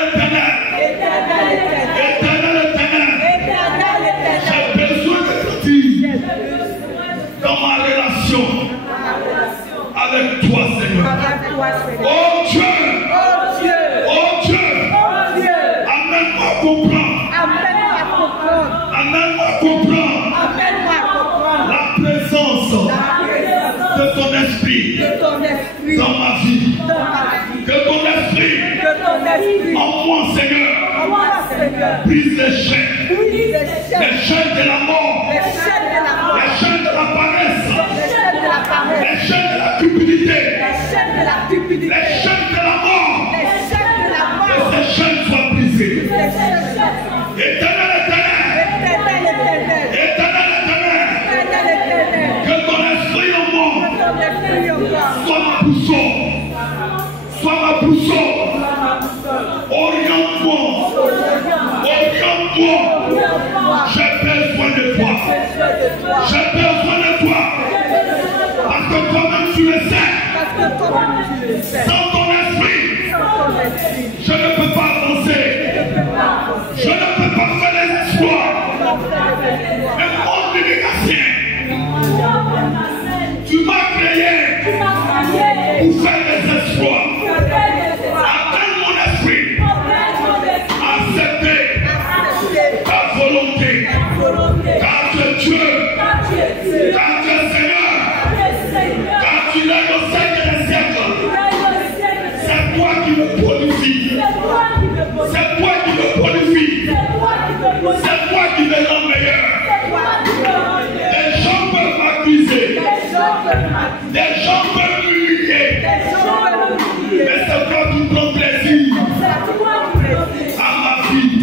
j'ai besoin de dire dans ma relation avec toi, Seigneur. Oh Dieu, oh Dieu, amène-moi à comprendre, amène-moi à comprendre la présence de ton esprit dans ma vie. Que ton esprit en moi, Seigneur, brise les chaînes de la mort, les chaînes de la paresse, les chaînes de la cupidité, les chaînes de la mort, que ces chaînes soient brisées. Éternel, que ton esprit en moi soit ma boussole, soit ma boussole. Oriente-moi, j'ai besoin de toi, j'ai besoin de toi, parce que toi-même tu le sais, sans ton esprit, je ne peux pas avancer, je ne peux pas faire les exploits, mais mon délégateur, tu m'as créé pour faire des exploits. Car tu es Dieu, car tu es Seigneur, car tu l'as au siècle des siècles. C'est toi qui me purifies, C'est moi qui me rends meilleur. Les gens peuvent m'accuser. Les gens peuvent m'humilier. Mais c'est toi qui prends plaisir à ma vie.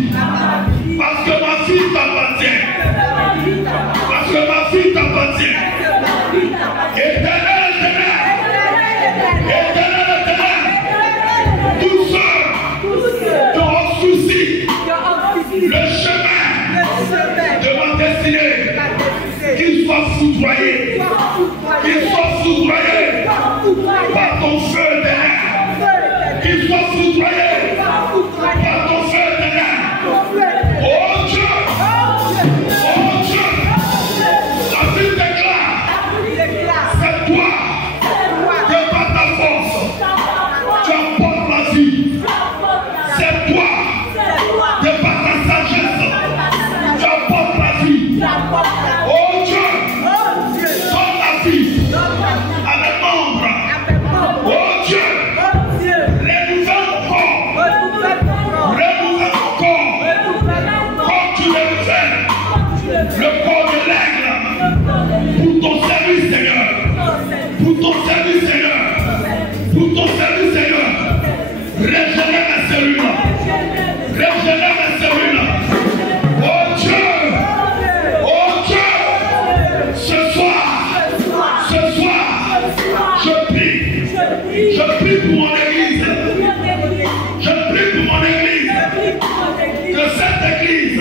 Parce que ma fille t'appartient. Parce que ma fille t'appartient. Éternel, tous ceux qui ont souci le chemin de ma destinée, qu'ils soient foudroyés, par ton feu éternel, qu'ils soient foudroyés par ton feu éternel. Oh Dieu, la vie déclare, c'est toi que par ta force tu apportes la vie. C'est toi que par ta sagesse tu apportes la vie. Oh Dieu, donne la vie à mes membres. Oh Dieu, renouvelle mon corps. Renouvelle mon corps. Comme tu renouvelles le corps de l'aigle. Pour ton service, Seigneur. Pour ton service, Seigneur. Pour ton service, Seigneur. Régénère mes cellules. Régénère mes cellules. Oh Dieu. Oh Dieu. Ce soir, je prie. Je prie pour mon église. Je prie pour mon église. Que cette église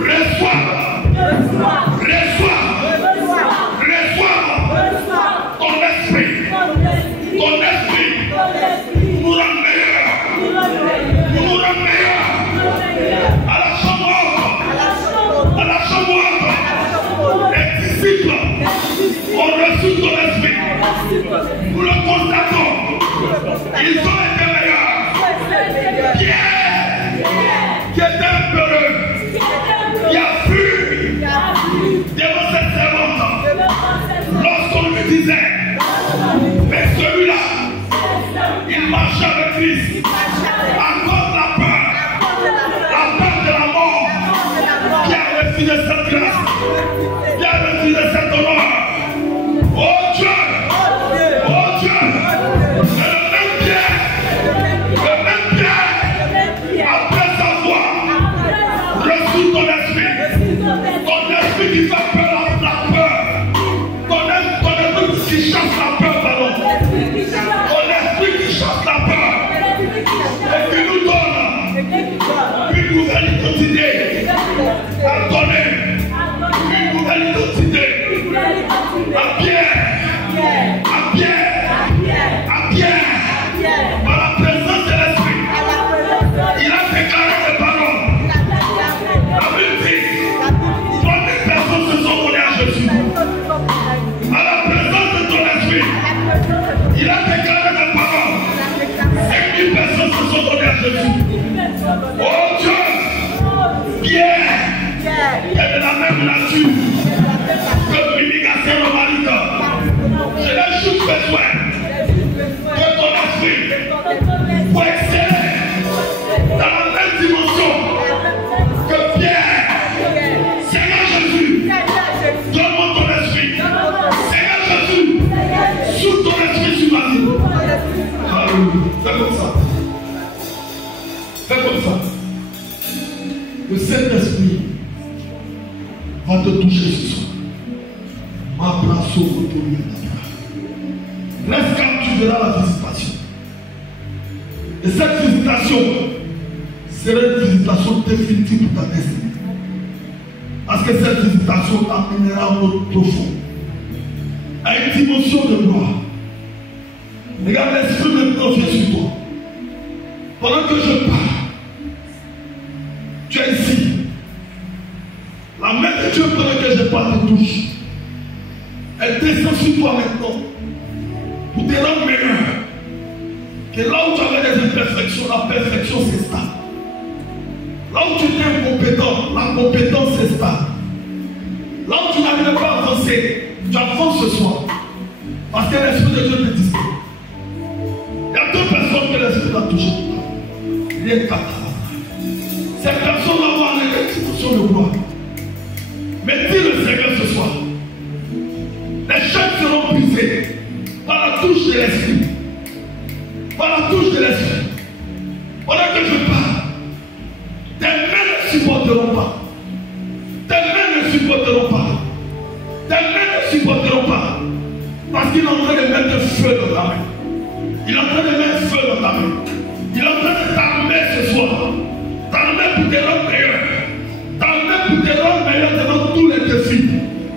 reçoive ton esprit. Ton esprit nous rend meilleurs. Nous rend meilleurs. À la chambre haute. À la chambre haute. Les disciples ont reçu ton esprit. Nous le constatons. Ils ont été meilleurs. Pierre, qui était un peureux, qui a fui devant cette servante. Lorsqu'on lui disait, mais celui-là, il marchait avec Christ à cause de la peur de la mort, qui a refusé cette grâce, qui a refusé cet honneur. Oh Dieu, c'est le même Pierre, après savoir reçu ton esprit qui fait peur la peur, ton esprit qui chasse la peur, pardon, ton esprit qui chasse la peur, et qui nous donne une nouvelle identité à donner, une nouvelle identité à Pierre, par la présence de l'esprit. Il a déclaré des paroles. La vérité, 3000 personnes se sont données à Jésus. À la présence de ton esprit, il a déclaré des paroles. 5000 personnes se sont données à Jésus. Oh Dieu, Pierre est de la même nature que l'imitation de Marita. Je n'ai juste besoin que ton esprit pour exceller dans la même dimension que Pierre. Seigneur Jésus, donne-moi ton esprit. Seigneur Jésus, souffle ton esprit sur ma vie. Alléluia. Fais comme ça. Fais comme ça. Le Saint-Esprit va te toucher ce soir. M'abraço au tour. Reste quand tu verras la visitation. Et cette visitation sera une visitation définitive pour ta destinée. Parce que cette visitation t'amènera en mode profond, à une dimension de gloire. Regarde, l'esprit de Dieu vient sur toi. Pendant que je parle, tu es ici. La main de Dieu, pendant que je parle, te touche. Elle descend sur toi maintenant pour te rendre meilleur. Que là où tu avais des imperfections, la perfection s'installe. Là où tu étais incompétent, la compétence s'installe. Là où tu n'arrivais pas à avancer, tu avances ce soir. Parce que l'Esprit de Dieu te dispose. Il y a deux personnes que l'Esprit a touché. Les quatre. Ces personnes-là vont aller fonction de gloire. Mais dis le Seigneur ce soir. Les chaînes seront brisées par la touche de l'esprit. Par la touche de l'esprit. Pendant que je parle, tes mains ne supporteront pas. Tes mains ne supporteront pas. Tes mains ne supporteront pas. Parce qu'il est en train de mettre feu dans ta main. Il est en train de mettre feu dans ta main. Il est en train de t'armer ce soir. T'armer pour te rendre meilleur. T'armer pour te rendre meilleur devant tous les défis.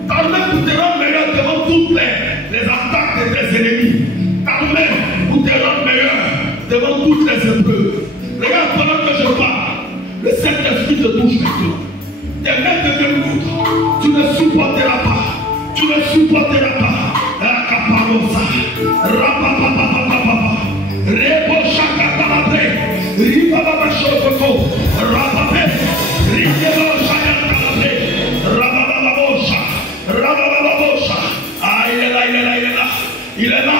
T'armer pour te rendre meilleur devant toutes les attaques de tes ennemis. T'armer pour te rendre meilleur devant toutes les épreuves. Regarde, pendant que je parle, le Saint-Esprit te touche maintenant. Tes mains deviennent lourdes. Tu ne supporteras pas. Tu ne supporteras pas. Rakaparosa. Rapapapapapapa. Rebo shakatalabre. Ribababa shokoko. Rapape. Rikebo shakatalabre. Rababababosha. Rababababosha. Ah, il est là, il est là, il est là. Il est là.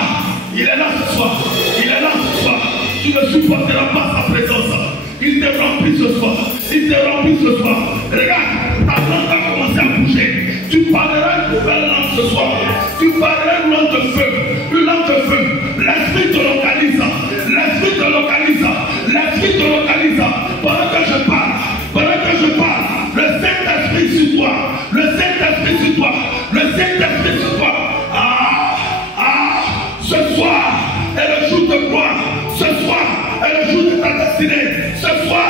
Il est là ce soir. Il est là ce soir. Tu ne supporteras pas sa présence. Il te remplit ce soir. Il te remplit ce soir. Regarde, ta langue a commencé à bouger. Tu parleras une nouvelle langue ce soir. Tu parleras une langue de feu. Une langue de feu. L'esprit te localise. L'esprit te localise. L'esprit te localise. Pendant que je parle. Pendant que je parle. Le Saint-Esprit sur toi. Le Saint-Esprit sur toi. Le Saint-Esprit sur toi. Ce soir est le jour de gloire. Ce soir est le jour de ta destinée. Ce soir.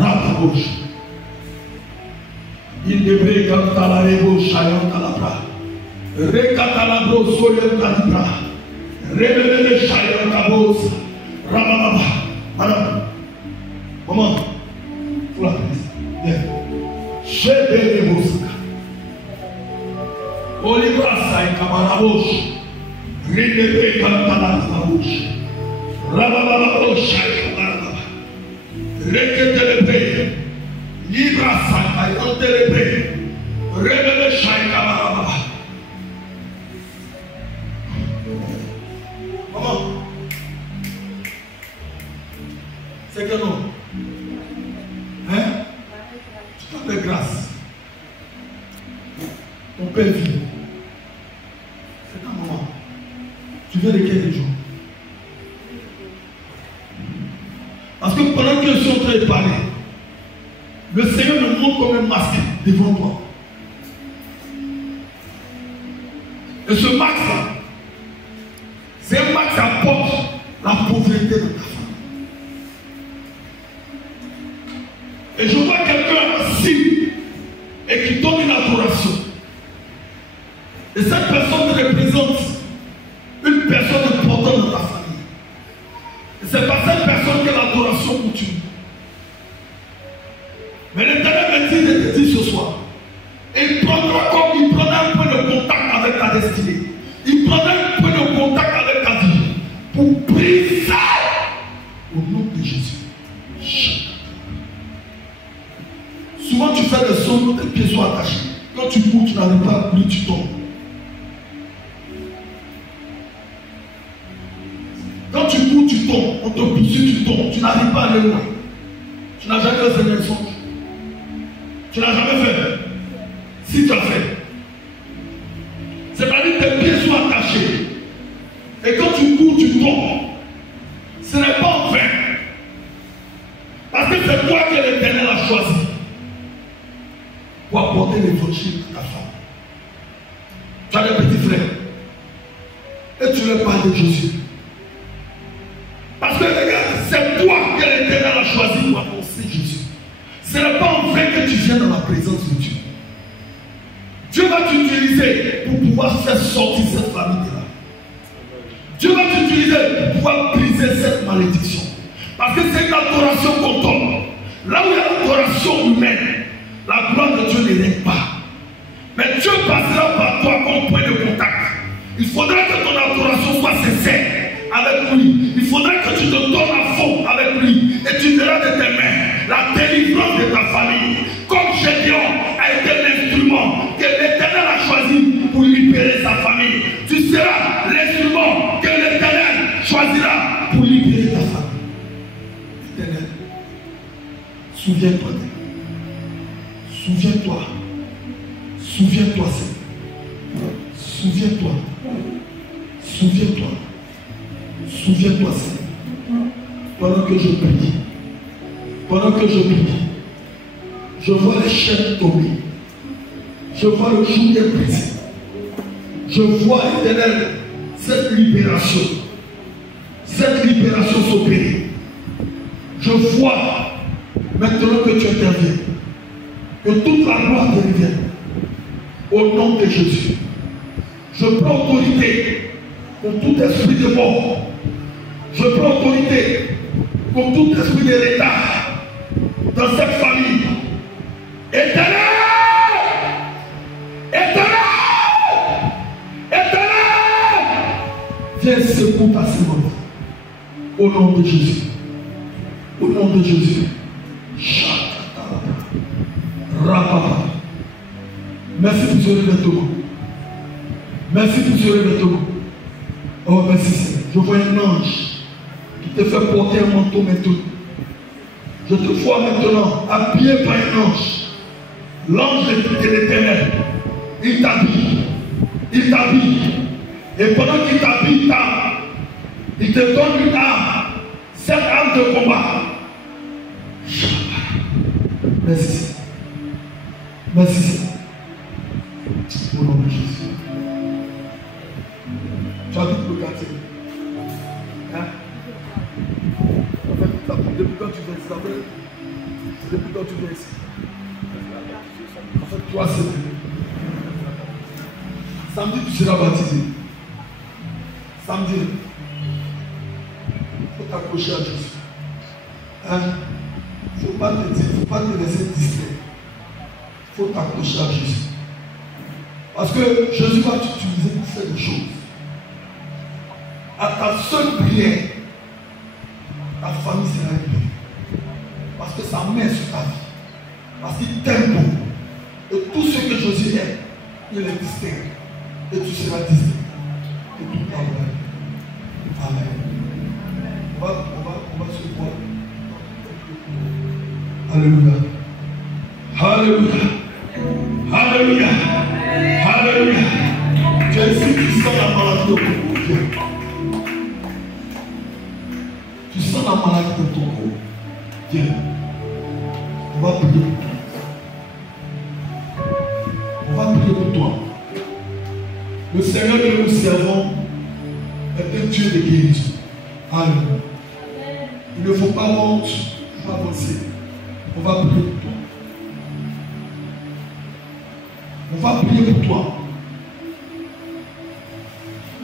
Ratabouche. Il devrait cantar la révo chaillante à la bras. Recatalabro soyant à la bras. Réveillez le chaillant à bosse. Rabababa. Madame. Maman. Pour la prise. Viens. Chez les moussaka. Olibrasa et Kamarabouche. Réveillez cantar la bouche. Rabababa. Reketelepe, Libra Santa, Antelepe, Rebele Shaikamaraba. Maman, c'est que non? Hein? Tu t'appelles grâce. Ton père vit. C'est ta maman. Tu viens de quelle région? Parce que pendant que je suis en train de parler, le Seigneur me montre comme un masque devant toi. Et ce masque-là, c'est un masque qui apporte la pauvreté dans ta famille. Et je vois quelqu'un assis et qui donne une adoration. Et cette personne représente une personne importante dans ta famille. Et c'est par cette personne que l'adoration continue. Mais l'Éternel me dit de te dire ce soir, il prendra un point de contact avec ta destinée. Il prendra un point de contact avec ta vie pour briser au nom de Jésus. Souvent tu fais des sons, tes pieds sont attachés. Quand tu cours, tu n'arrives pas à courir, tu tombes. Quand tu cours, tu tombes. On te poursuit, tu tombes. Tu n'arrives pas à aller loin. Tu n'as jamais fait un songe. Tu n'as jamais fait. Si tu as fait, c'est-à-dire que tes pieds sont attachés. Et quand tu cours, tu tombes. Ce n'est pas en vain. Parce que c'est toi que l'Éternel a choisi pour apporter l'évangile à ta femme. Tu as des petits frères. Et tu leur parles de Jésus. Parce que regarde, c'est toi que l'Éternel a choisi pour annoncer Jésus. Ce n'est pas en vain que tu viens dans la présence de Dieu. Dieu va t'utiliser pour pouvoir faire sortir cette famille-là. Dieu va t'utiliser pour pouvoir briser cette malédiction. Parce que c'est une adoration qu'on donne. Là où il y a l'adoration humaine, la gloire de Dieu ne règne pas. Mais Dieu passera par toi comme point de contact. Il faudra que ton adoration soit sincère avec lui. Il faudra que tu te donnes à fond avec lui. Et tu verras de tes mains la délivrance de ta famille. Comme Gédéon a été l'instrument que l'Éternel a choisi pour libérer sa famille. Tu seras l'instrument que l'Éternel choisira pour libérer Souviens-toi d'elle. Souviens-toi. Souviens-toi, Seigneur. Souviens-toi. Souviens-toi. Souviens-toi, Seigneur. Pendant que je prie, je vois les chaînes tomber. Je vois le joug des brisé. Je vois, Éternel, cette libération s'opérer. Je vois maintenant que tu interviens, que toute la gloire te revienne. Au nom de Jésus, je prends autorité pour tout esprit de mort. Je prends autorité pour tout esprit de retard dans cette famille. Éternel! Viens secouer ta sémence. Au nom de Jésus. Au nom de Jésus. Rapapa. Merci pour ce revêtement. Merci pour ce revêtement. Oh, merci Seigneur. Je vois un ange qui te fait porter un manteau maintenant. Je te vois maintenant habillé par un ange. L'ange de l'Éternel. Il t'habille. Il t'habille. Et pendant qu'il t'habille, il te donne une arme. Cette arme de combat. Merci. Merci. Au nom de Jésus. Tu habites le quartier. Hein? En fait, depuis quand tu viens ici? Depuis quand tu viens ici? En fait, 3 semaines. Samedi, tu seras baptisé. Samedi, il faut t'accrocher à Jésus. Hein? Il ne faut pas te dire, il ne faut pas te laisser distrait. Il faut t'accrocher à Jésus. Parce que Jésus va t'utiliser pour faire des choses. À ta seule prière, ta famille sera libérée. Parce que sa main est sur ta vie. Parce qu'il t'aime beaucoup. Et tout ce que Jésus aime, il est distinct. Et tu seras distinct. Et tout parlera. Amen. On va se voir. Alléluia. Alléluia. Alléluia. Alléluia. Tu es ici, tu sens la maladie de ton corps. Tu sens la maladie de ton corps. Viens. On va prier pour toi. On va prier pour toi. Le Seigneur que nous servons est un Dieu de guérison. Alléluia. Il ne faut pas honte pour avancer. On va prier pour toi. On va prier pour toi.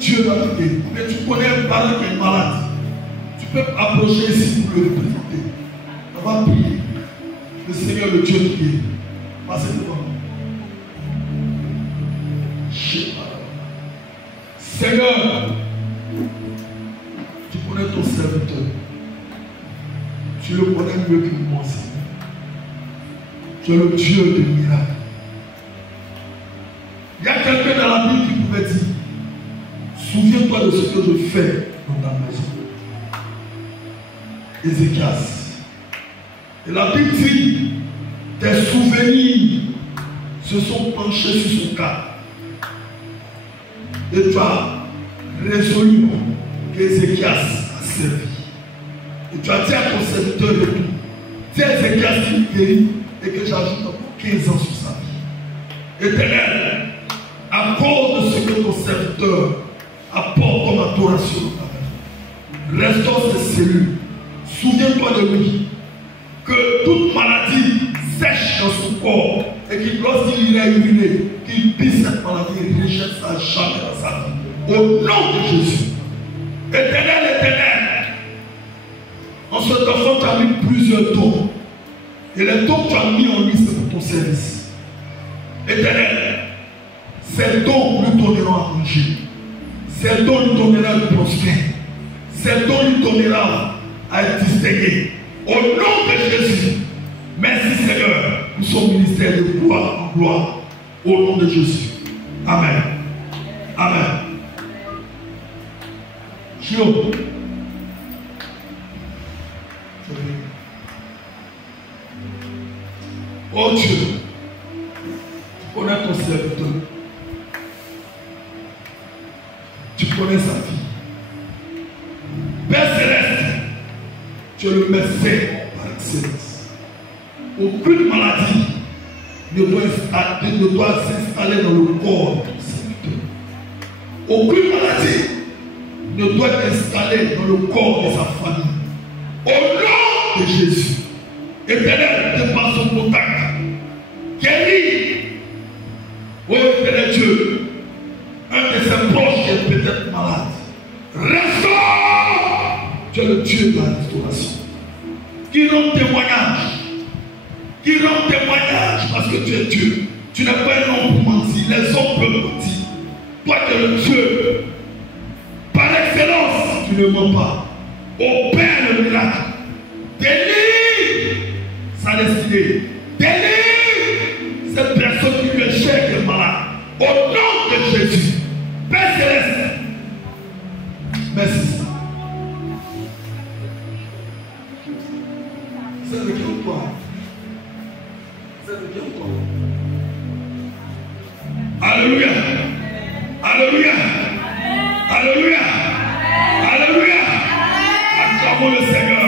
Dieu va t'aider. Mais tu connais un parent qui est malade. Tu peux approcher ici pour le représenter. On va prier. Le Seigneur, le Dieu qui est. Passez devant nous. Seigneur, tu connais ton serviteur. Tu le connais mieux que moi, Seigneur. Tu es le Dieu de miracles. Il y a quelqu'un dans la Bible qui pouvait dire, souviens-toi de ce que je fais dans ta maison. Ézéchias. Et la Bible dit, tes souvenirs se sont penchés sur son cas. Et tu as résolu qu'Ézéchias a servi. Et tu as dit à ton serviteur de tout. Dis à Ézéchias qu'il guérit et que j'ajoute encore 15 ans sur sa vie. Éternel, à cause de ce que ton serviteur apporte comme adoration dans ta vie, restaure ses cellules. Souviens-toi de lui. Que toute maladie sèche dans son corps et qu'il, lorsqu'il irait uriner, qu'il pisse cette maladie et rejette ça jamais dans sa vie. Au nom de Jésus. Éternel, éternel. En cet enfant, tu as mis plusieurs dons. Et les dons que tu as mis en lui, c'est pour ton service. Éternel, ces dons lui donneront à manger. Ces dons lui donneront à prospérer. Ces dons lui donneront à être distingué. Au nom de Jésus. Merci Seigneur pour son ministère de gloire en gloire. Au nom de Jésus. Amen. Amen. Gio. Oh Dieu, tu connais ton serviteur. Tu connais sa vie. Père Céleste, tu es le médecin par excellence. Aucune maladie ne doit s'installer dans le corps de ton serviteur. Aucune maladie ne doit être installée dans le corps de sa famille. Au nom de Jésus, Éternel, de par son contact, guéris, oh Éternel Dieu, un de ses proches qui est peut-être malade. Restaure! Tu es le Dieu de la restauration. Qui rend témoignage. Qui rend témoignage parce que tu es Dieu. Tu n'es pas un homme pour mentir. Les hommes peuvent mentir. Toi, tu es le Dieu. Par excellence, tu ne mens pas. Opère le miracle. Délivre sa destinée. Délivre cette personne qui lui est chère, qui est malade. Au nom de Jésus. Père Céleste. Merci. Ça veut dire quoi? Ça veut dire quoi? Alléluia. Alléluia. Alléluia. Alléluia. Acclamons le Seigneur.